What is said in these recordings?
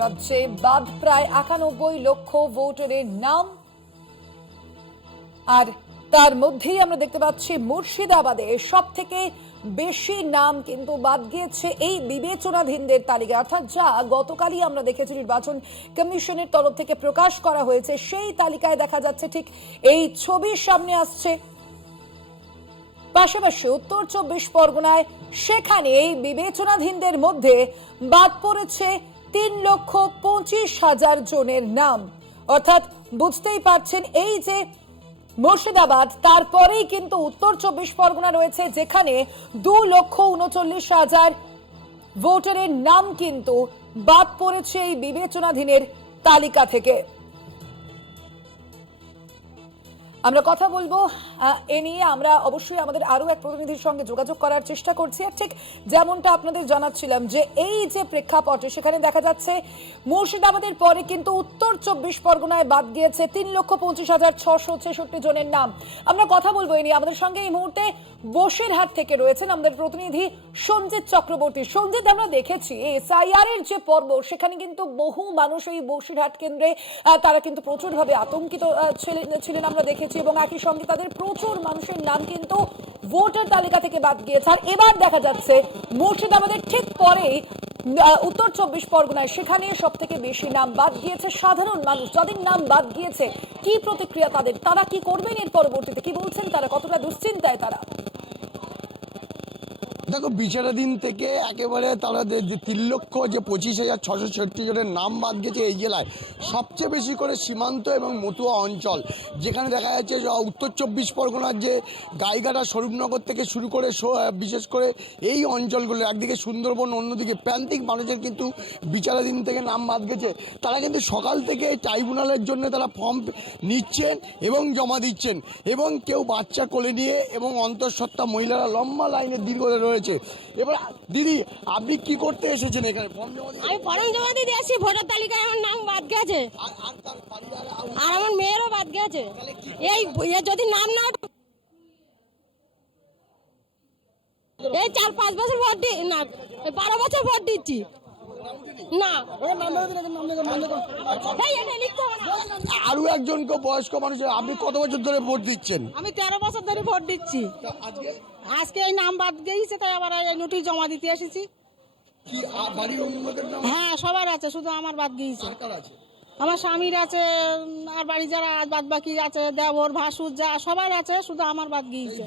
রাজ্যে বাদ প্রায় ৯১ লক্ষ ভোটারের নাম, আর তার মধ্যেই আমরা দেখতে পাচ্ছি মুর্শিদাবাদে সব থেকে বেশি নাম কিন্তু বাদ গিয়েছে এই বিবেচনাধীনদের তালিকা, অর্থাৎ যা গতকালই আমরা দেখেছি নির্বাচন কমিশনের তরফ থেকে প্রকাশ করা হয়েছে। সেই তালিকায় দেখা যাচ্ছে ঠিক এই ছবির সামনে আসছে। পাশাপাশি উত্তর ২৪ পরগনায় সেখানে এই বিবেচনাধীনদের মধ্যে বাদ পড়েছে ৩,২৫,০০০ জনের নাম। অর্থাৎ বুঝতেই পারছেন এই যে মুর্শিদাবাদ, তারপরেই কিন্তু উত্তর ২৪ পরগনা রয়েছে, যেখানে ২,৩৯,০০০ ভোটারের নাম কিন্তু বাদ পড়েছে এই বিবেচনাধীনের তালিকা থেকে। আমরা কথা বলবো এ নিয়ে। আমরা অবশ্যই আমাদের আরো এক প্রতিনিধির সঙ্গে যোগাযোগ করার চেষ্টা করছি। আর ঠিক যেমনটা আপনাদের জানাচ্ছিলাম যে এই যে প্রেক্ষাপটে সেখানে দেখা যাচ্ছে মুর্শিদাবাদের পরে কিন্তু উত্তর ২৪ পরগনায় বাদ গিয়েছে ৩,২৫,৬৬৬ জনের নাম। আমরা কথা বলবো এ নিয়ে। আমাদের সঙ্গে এই মুহূর্তে বসিরহাট থেকে রয়েছেন আমাদের প্রতিনিধি সঞ্জিত চক্রবর্তী। সঞ্জিত, আমরা দেখেছি এসআইআর এর যে পর্ব, সেখানে কিন্তু বহু মানুষ এই বসিরহাট কেন্দ্রে তারা কিন্তু প্রচুরভাবে আতঙ্কিত ছিলেন আমরা দেখেছি, এবং একই সঙ্গে তাদের প্রচুর মানুষের নাম কিন্তু ভোটার তালিকা থেকে বাদ গিয়েছে। আর এবার দেখা যাচ্ছে মুর্শিদাবাদের ঠিক পরেই উত্তর ২৪ পরগনায় সেখানে সব থেকে বেশি নাম বাদ গিয়েছে। সাধারণ মানুষ যাদের নাম বাদ গিয়েছে, কি প্রতিক্রিয়া তাদের? তারা কি করবেন এর পরবর্তীতে? কি বলছেন তারা? কতটা দুশ্চিন্তায় তারা? দেখো, বিচারাধীন থেকে একেবারে তারা যে ৩,২৫,৬৬৬ জনের নাম বাদ গেছে এই জেলায়। সবচেয়ে বেশি করে সীমান্ত এবং মতুয়া অঞ্চল, যেখানে দেখা যাচ্ছে উত্তর ২৪ পরগনার যে গাইঘাটা স্বরূপনগর থেকে শুরু করে বিশেষ করে এই অঞ্চলগুলো, একদিকে সুন্দরবন, অন্যদিকে প্রান্তিক মানুষের কিন্তু বিচারাধীন থেকে নাম বাদ গেছে। তারা কিন্তু সকাল থেকে ট্রাইব্যুনালের জন্য তারা ফর্ম নিচ্ছেন এবং জমা দিচ্ছেন, এবং কেউ বাচ্চা কোলে নিয়ে এবং অন্তঃসত্ত্বা মহিলারা লম্বা লাইনের দীর্ঘ রয়েছে। এবার দিদি, আপনি কি করতে এসেছেন এখানে? আমি ফর্ম জমা দিতে এসেছি। ভোটার তালিকায় আমার নাম বাদ গেছে, আর আমার মেয়েরও বাদ গেছে। এই যদি নাম না, এই ৪-৫ বছর ভোট না, ১২ বছর ভোট দিচ্ছি না। আরো একজনকে বয়স্ক মানুষ, আপনি কত বছর ধরে ভোট দিচ্ছেন? আমি ১৩ বছর ধরে ভোট দিচ্ছি। আজকে এই নাম বাদ গেছে, তাই আবার এই নোটিশ জমা দিতে এসেছি। হ্যাঁ, সবার আছে, শুধু আমার বাদ গিয়েছে। আমার স্বামীর আছে, আর বাড়ি যারা বাদ বাকি আছে, দেওর ভাসুর যা সবার আছে, শুধু আমার বাদ গিয়েছে।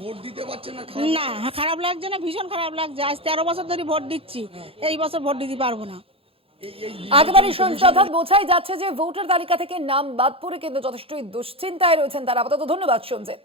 না, খারাপ লাগছে না, ভীষণ খারাপ লাগছে। আজ ১৩ বছর ধরে ভোট দিচ্ছি, এই বছর ভোট দিতে পারবো না। একেবারে অর্থাৎ বোঝাই যাচ্ছে যে ভোটার তালিকা থেকে নাম বাদ পড়ে কিন্তু যথেষ্টই দুশ্চিন্তায় রয়েছেন তারা। আপাতত ধন্যবাদ সঞ্জিত।